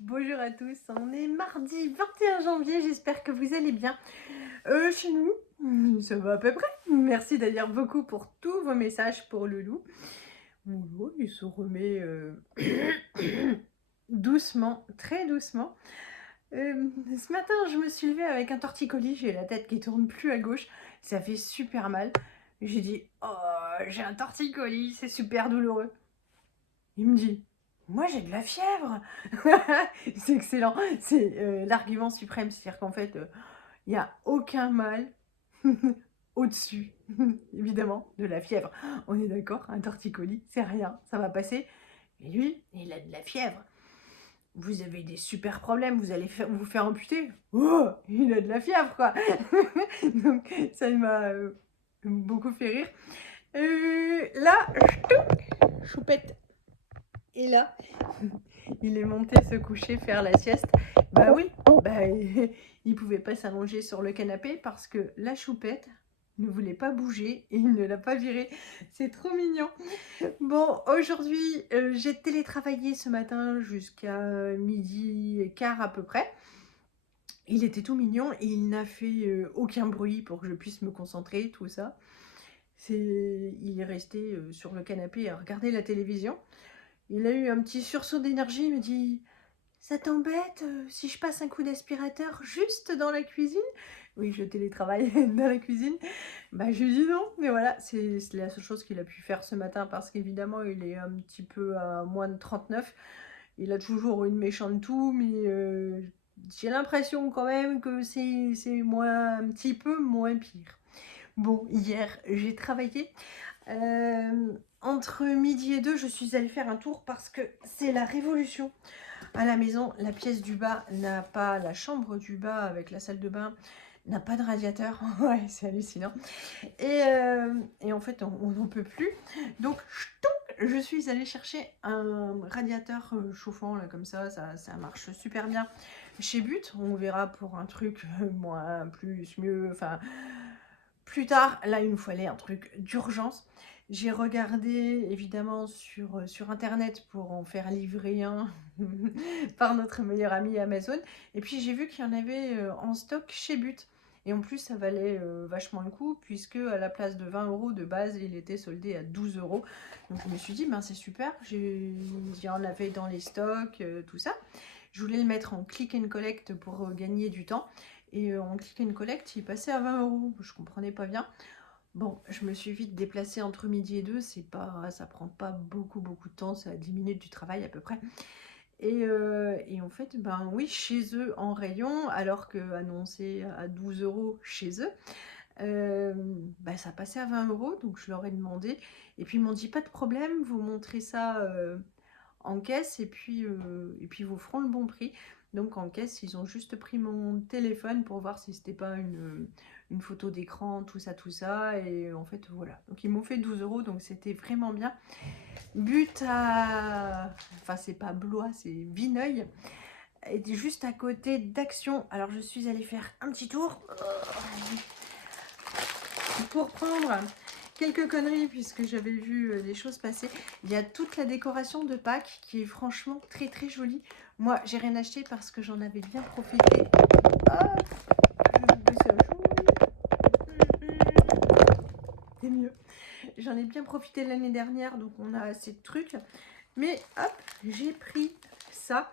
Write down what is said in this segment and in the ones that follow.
Bonjour à tous, on est mardi 21 janvier, j'espère que vous allez bien. Chez nous, ça va à peu près. Merci d'ailleurs beaucoup pour tous vos messages pour le loup. Mon loup, il se remet doucement, très doucement. Ce matin, je me suis levée avec un torticolis, j'ai la tête qui tourne plus à gauche, ça fait super mal. J'ai dit, oh, j'ai un torticolis, c'est super douloureux. Il me dit, moi j'ai de la fièvre. C'est excellent. C'est l'argument suprême. C'est-à-dire qu'en fait, il n'y a aucun mal au-dessus, évidemment, de la fièvre. On est d'accord, un torticolis, c'est rien, ça va passer. Mais lui, il a de la fièvre. Vous avez des super problèmes, vous allez vous faire amputer. Oh, il a de la fièvre, quoi. Donc, ça m'a beaucoup fait rire. Là, choupette. Et là, il est monté se coucher, faire la sieste. Bah oui, bah, il pouvait pas s'allonger sur le canapé parce que la choupette ne voulait pas bouger et il ne l'a pas viré. C'est trop mignon. Bon, aujourd'hui, j'ai télétravaillé ce matin jusqu'à midi et quart à peu près. Il était tout mignon et il n'a fait aucun bruit pour que je puisse me concentrer, tout ça. Il est resté sur le canapé à regarder la télévision. Il a eu un petit sursaut d'énergie, il me dit: ça t'embête si je passe un coup d'aspirateur juste dans la cuisine? Oui, je télétravaille dans la cuisine. Bah, je lui dis non, mais voilà, c'est la seule chose qu'il a pu faire ce matin parce qu'évidemment, il est un petit peu à moins de 39. Il a toujours une méchante toux, mais j'ai l'impression quand même que c'est un petit peu moins pire. Bon, hier, j'ai travaillé. Entre midi et deux, je suis allée faire un tour parce que c'est la révolution. À la maison, la pièce du bas n'a pas, la chambre du bas avec la salle de bain n'a pas de radiateur. Ouais, c'est hallucinant. Et en fait, on n'en peut plus. Donc, je suis allée chercher un radiateur chauffant, là, comme ça marche super bien. Chez But, on verra pour un truc moins, plus, mieux, enfin, plus tard. Là, il nous fallait un truc d'urgence. J'ai regardé évidemment sur internet pour en faire livrer un par notre meilleur ami Amazon. Et puis j'ai vu qu'il y en avait en stock chez But. Et en plus, ça valait vachement le coup, puisque à la place de 20 € de base, il était soldé à 12 €. Donc je me suis dit, ben, c'est super, j'en avais dans les stocks, tout ça. Je voulais le mettre en click and collect pour gagner du temps. Et en click and collect, il passait à 20 €. Je comprenais pas bien. Bon, je me suis vite déplacée entre midi et deux, ça prend pas beaucoup de temps, c'est à 10 minutes du travail à peu près. Et en fait, ben oui, chez eux en rayon, alors que annoncé à 12 € chez eux, bah, ça passait à 20 €, donc je leur ai demandé. Et puis ils m'ont dit, pas de problème, vous montrez ça en caisse et puis vous ferons le bon prix. Donc en caisse, ils ont juste pris mon téléphone pour voir si c'était pas une photo d'écran, tout ça, tout ça. Et en fait, voilà. Donc ils m'ont fait 12 €, donc c'était vraiment bien. But à... Enfin, c'est pas Blois, c'est Vineuil. Et juste à côté d'Action. Alors je suis allée faire un petit tour pour prendre quelques conneries puisque j'avais vu des choses passer. Il y a toute la décoration de Pâques qui est franchement très très jolie. Moi, j'ai rien acheté parce que j'en avais bien profité. Ah, c'est mieux. J'en ai bien profité l'année dernière, donc on a assez de trucs. Mais hop, j'ai pris ça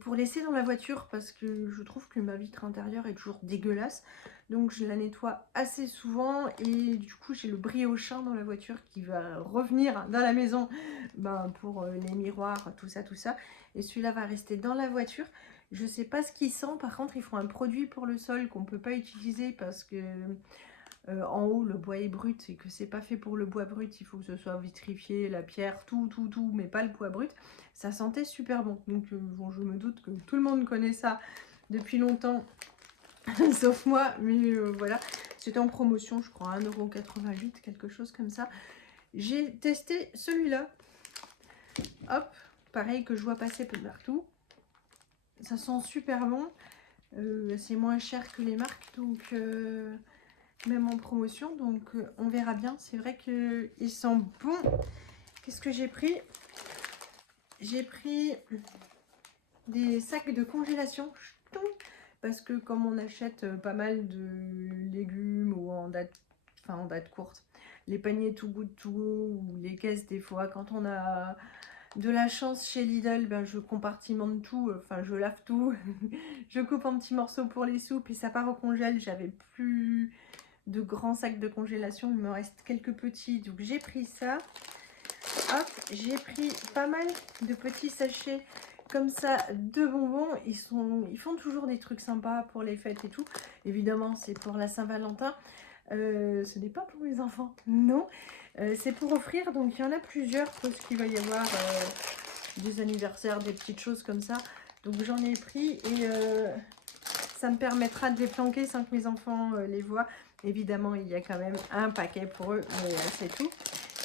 pour laisser dans la voiture parce que je trouve que ma vitre intérieure est toujours dégueulasse. Donc je la nettoie assez souvent et du coup j'ai le briochin dans la voiture qui va revenir dans la maison pour les miroirs, tout ça, tout ça. Et celui-là va rester dans la voiture. Je sais pas ce qu'il sent. Par contre, ils font un produit pour le sol qu'on peut pas utiliser parce que en haut le bois est brut et que c'est pas fait pour le bois brut. Il faut que ce soit vitrifié, la pierre, tout, mais pas le bois brut. Ça sentait super bon. Donc bon, je me doute que tout le monde connaît ça depuis longtemps. Sauf moi, mais voilà, c'était en promotion, je crois, 1,88 €, quelque chose comme ça. J'ai testé celui-là. Hop, pareil que je vois passer peu partout. Ça sent super bon. C'est moins cher que les marques, donc même en promotion, donc on verra bien. C'est vrai qu'il sent bon. Qu'est-ce que j'ai pris? J'ai pris des sacs de congélation. Parce que comme on achète pas mal de légumes ou en date courte, les paniers Too Good To Go ou les caisses des fois, quand on a de la chance chez Lidl, ben je compartimente tout, enfin je lave tout, je coupe en petits morceaux pour les soupes et ça part au congèle. J'avais plus de grands sacs de congélation, il me reste quelques petits, donc j'ai pris ça. Hop, j'ai pris pas mal de petits sachets comme ça de bonbons. Ils font toujours des trucs sympas pour les fêtes et tout. Évidemment, c'est pour la Saint-Valentin. Ce n'est pas pour les enfants, non. C'est pour offrir, donc il y en a plusieurs parce qu'il va y avoir des anniversaires, des petites choses comme ça. Donc j'en ai pris et ça me permettra de les planquer sans que mes enfants les voient. Évidemment, il y a quand même un paquet pour eux, mais c'est tout.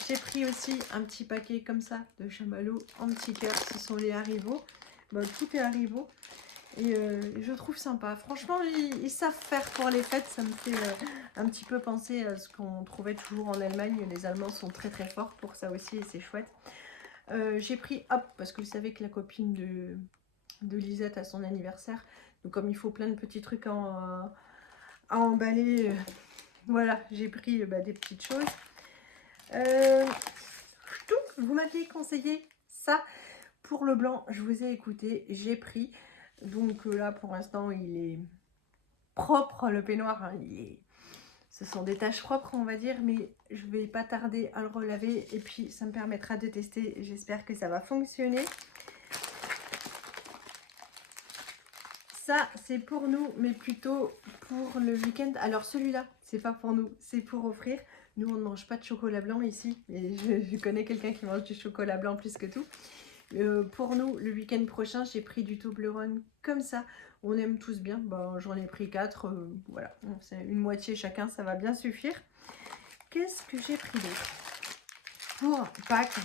J'ai pris aussi un petit paquet comme ça de chamallows en petit cœur. Ce sont les Haribo. Bon, tout est Haribo. Et je trouve sympa. Franchement, ils savent faire pour les fêtes. Ça me fait un petit peu penser à ce qu'on trouvait toujours en Allemagne. Les Allemands sont très très forts pour ça aussi et c'est chouette. J'ai pris, hop, parce que vous savez que la copine de Lisette a son anniversaire. Donc comme il faut plein de petits trucs à emballer, voilà, j'ai pris des petites choses. Vous m'aviez conseillé ça pour le blanc, je vous ai écouté, j'ai pris. Donc là pour l'instant il est propre le peignoir, hein, ce sont des taches propres on va dire, mais je vais pas tarder à le relaver et puis ça me permettra de tester, j'espère que ça va fonctionner. Ça c'est pour nous, mais plutôt pour le week-end. Alors celui-là c'est pas pour nous, c'est pour offrir. Nous, on ne mange pas de chocolat blanc ici. Et je connais quelqu'un qui mange du chocolat blanc plus que tout. Pour nous, le week-end prochain, j'ai pris du Toblerone comme ça. On aime tous bien. Bon, j'en ai pris 4. Voilà, c'est une moitié chacun, ça va bien suffire. Qu'est-ce que j'ai pris d'autre? Pour Pâques,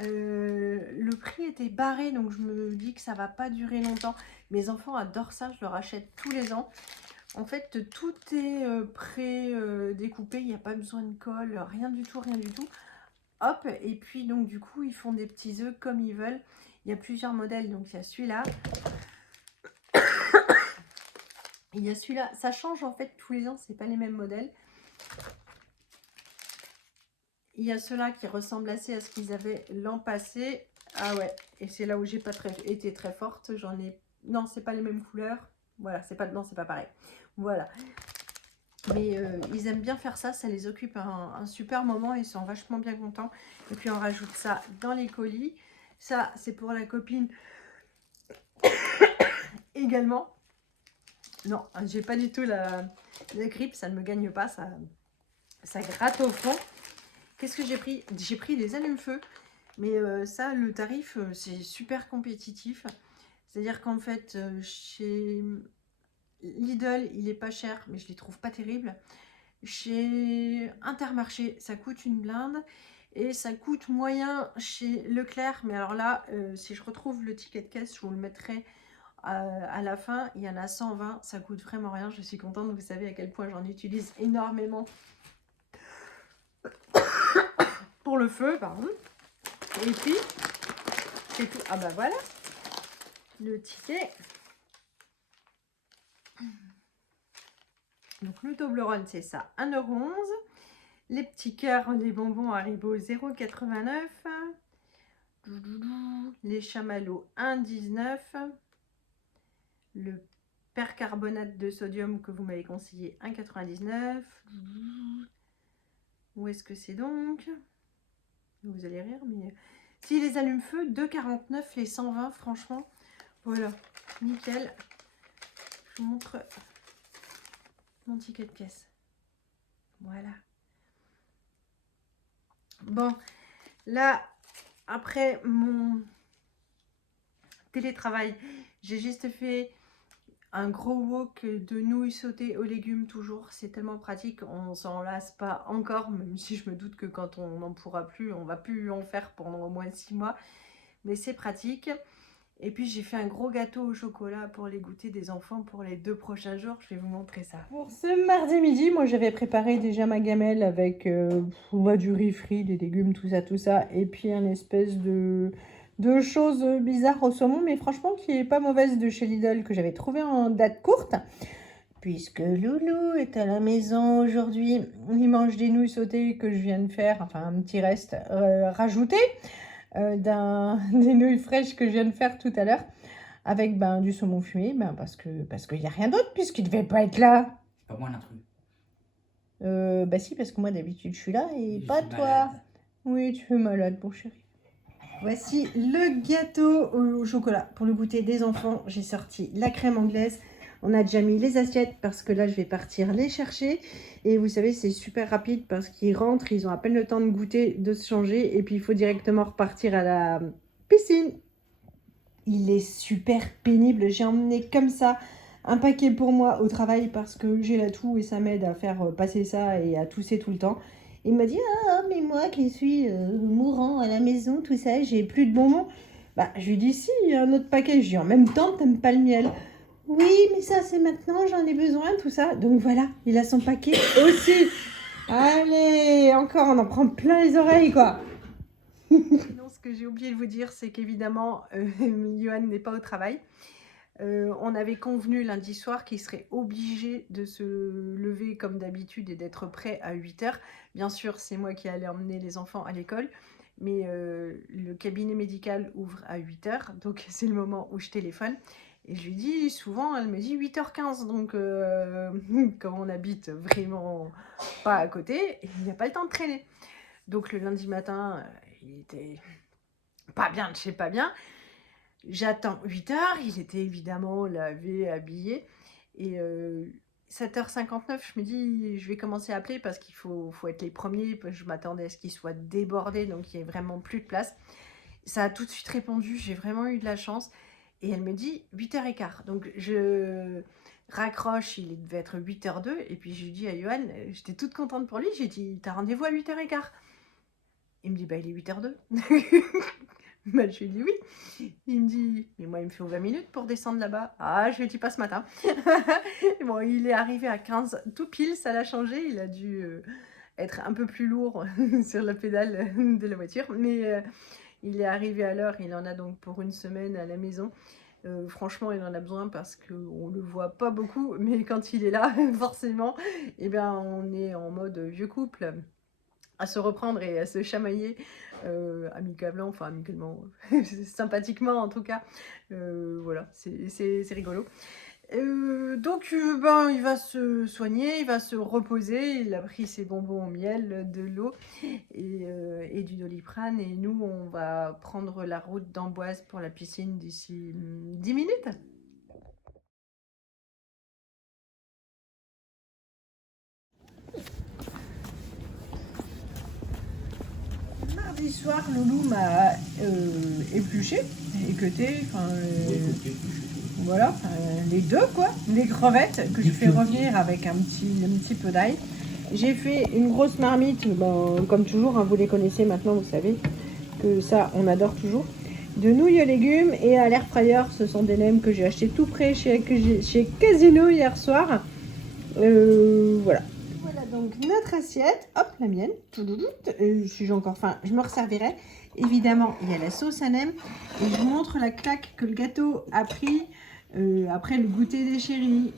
le prix était barré, donc je me dis que ça va pas durer longtemps. Mes enfants adorent ça, je leur achète tous les ans. En fait, tout est pré-découpé, il n'y a pas besoin de colle, rien du tout, rien du tout. Hop, et puis donc du coup, ils font des petits œufs comme ils veulent. Il y a plusieurs modèles, donc il y a celui-là. Il y a celui-là, ça change en fait tous les ans, c'est pas les mêmes modèles. Il y a ceux-là qui ressemblent assez à ce qu'ils avaient l'an passé. Ah ouais, et c'est là où j'ai pas été très forte. J'en ai... Non, c'est pas les mêmes couleurs. Voilà, c'est pas... Non, c'est pas pareil. Voilà. Mais ils aiment bien faire ça, ça les occupe un super moment, ils sont vachement bien contents. Et puis on rajoute ça dans les colis. Ça, c'est pour la copine également. Non, j'ai pas du tout la grippe, ça ne me gagne pas, ça gratte au fond. Qu'est-ce que j'ai pris? J'ai pris des allumes-feu, mais ça, le tarif, c'est super compétitif. C'est-à-dire qu'en fait, chez Lidl, il est pas cher, mais je les trouve pas terribles. Chez Intermarché, ça coûte une blinde. Et ça coûte moyen chez Leclerc. Mais alors là, si je retrouve le ticket de caisse, je vous le mettrai à la fin. Il y en a 120, ça coûte vraiment rien. Je suis contente, vous savez à quel point j'en utilise énormément pour le feu, pardon. Et puis, c'est tout. Ah bah voilà, le ticket. Donc le Toblerone, c'est ça, 1,11 €. Les petits cœurs, les bonbons Haribo, 0,89 €. Les chamallows, 1,19 €. Le percarbonate de sodium que vous m'avez conseillé, 1,99 €. Où est-ce que c'est donc? Vous allez rire, mais... Si les allumes-feu, 2,49 € les 120, franchement. Voilà, nickel. Je vous montre mon ticket de caisse. Voilà. Bon, là, après mon télétravail, j'ai juste fait un gros wok de nouilles sautées aux légumes toujours. C'est tellement pratique, on s'en lasse pas encore, même si je me doute que quand on n'en pourra plus, on va plus en faire pendant au moins 6 mois. Mais c'est pratique. Et puis j'ai fait un gros gâteau au chocolat pour les goûter des enfants pour les 2 prochains jours. Je vais vous montrer ça. Pour ce mardi midi, moi j'avais préparé déjà ma gamelle avec du riz frit, des légumes, tout ça. Et puis un espèce de de choses bizarres au saumon, mais franchement qui est pas mauvaise de chez Lidl, que j'avais trouvé en date courte. Puisque Loulou est à la maison aujourd'hui, il mange des nouilles sautées que je viens de faire, enfin un petit reste rajouté des nouilles fraîches que je viens de faire tout à l'heure, avec du saumon fumé, parce qu'il n'y a rien d'autre, puisqu'il ne devait pas être là. Pas moi l'intrus. Bah si, parce que moi d'habitude je suis là et pas toi. Malade. Oui, tu es malade, mon chéri. Voici le gâteau au chocolat pour le goûter des enfants. J'ai sorti la crème anglaise. On a déjà mis les assiettes parce que là, je vais partir les chercher. Et vous savez, c'est super rapide parce qu'ils rentrent, ils ont à peine le temps de goûter, de se changer. Et puis, il faut directement repartir à la piscine. Il est super pénible. J'ai emmené comme ça un paquet pour moi au travail parce que j'ai la toux et ça m'aide à faire passer ça et à tousser tout le temps. Il m'a dit « Ah, mais moi qui suis mourant à la maison, tout ça, j'ai plus de bonbons. » Bah, je lui dis « Si, il y a un autre paquet. » Je dis « En même temps, t'aimes pas le miel. » Oui, mais ça, c'est maintenant, j'en ai besoin, tout ça. Donc voilà, il a son paquet aussi. Allez, encore, on en prend plein les oreilles, quoi. Non, ce que j'ai oublié de vous dire, c'est qu'évidemment, Johan n'est pas au travail. On avait convenu lundi soir qu'il serait obligé de se lever comme d'habitude et d'être prêt à 8 h. Bien sûr, c'est moi qui allais emmener les enfants à l'école, mais le cabinet médical ouvre à 8 h, donc c'est le moment où je téléphone. Et je lui dis, souvent, elle me dit 8h15, donc comme on habite vraiment pas à côté, il n'y a pas le temps de traîner. Donc le lundi matin, il était pas bien de chez pas bien. J'attends 8 h, il était évidemment lavé, habillé. Et 7h59, je me dis, je vais commencer à appeler parce qu'il faut être les premiers. Je m'attendais à ce qu'il soit débordé, donc il n'y ait vraiment plus de place. Ça a tout de suite répondu, j'ai vraiment eu de la chance. Et elle me dit 8h15. Donc je raccroche, il devait être 8h02. Et puis je lui dis à Johan, j'étais toute contente pour lui, j'ai dit, t'as rendez-vous à 8h15. Il me dit, bah il est 8h02. Bah, je lui dis oui. Il me dit, mais moi, il me faut 20 minutes pour descendre là-bas. Ah, je lui dis pas ce matin. Bon, il est arrivé à 15, tout pile, ça l'a changé. Il a dû être un peu plus lourd sur la pédale de la voiture. Mais il est arrivé à l'heure. Il en a donc pour une semaine à la maison. Franchement, il en a besoin parce qu'on le voit pas beaucoup. Mais quand il est là, forcément, eh bien, on est en mode vieux couple à se reprendre et à se chamailler amicalement, sympathiquement en tout cas. Voilà, c'est rigolo. Donc il va se soigner, il va se reposer. Il a pris ses bonbons au miel, de l'eau et du Doliprane. Et nous, on va prendre la route d'Amboise pour la piscine d'ici 10 minutes. Mardi soir, Loulou m'a épluché, équeuté, voilà, les deux quoi, les crevettes que je fais revenir avec un petit peu d'ail. J'ai fait une grosse marmite, comme toujours, hein, vous les connaissez maintenant, vous savez que ça, on adore toujours. De nouilles aux légumes et à l'air fryer, ce sont des nems que j'ai acheté tout près chez Casino hier soir. Voilà. Voilà donc notre assiette, hop la mienne, si j'ai encore faim, je me resservirai. Évidemment, il y a la sauce à nem et je vous montre la claque que le gâteau a pris après le goûter des chéris.